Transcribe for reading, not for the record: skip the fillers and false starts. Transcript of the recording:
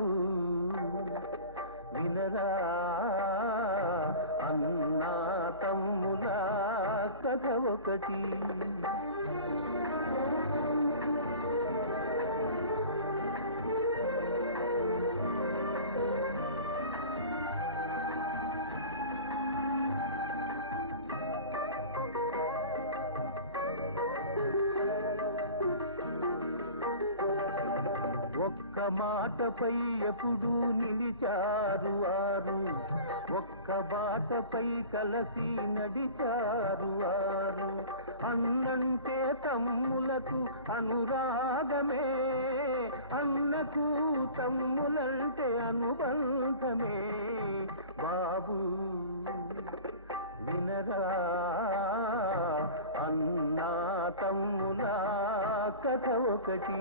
బాబు వినరా అన్నా తమ్ముల కథ ఒకటి. ఒక్క మాటపై ఎప్పుడూ నిలిచారు వారు, ఒక్క బాటపై కలసి నడిచారు వారు. అన్నంటే తమ్ములకు అనురాగమే, అన్నకు తమ్ములంటే అనుబంధమే. బాబు వినరా అన్నా తమ్ముల కథ ఒకటి.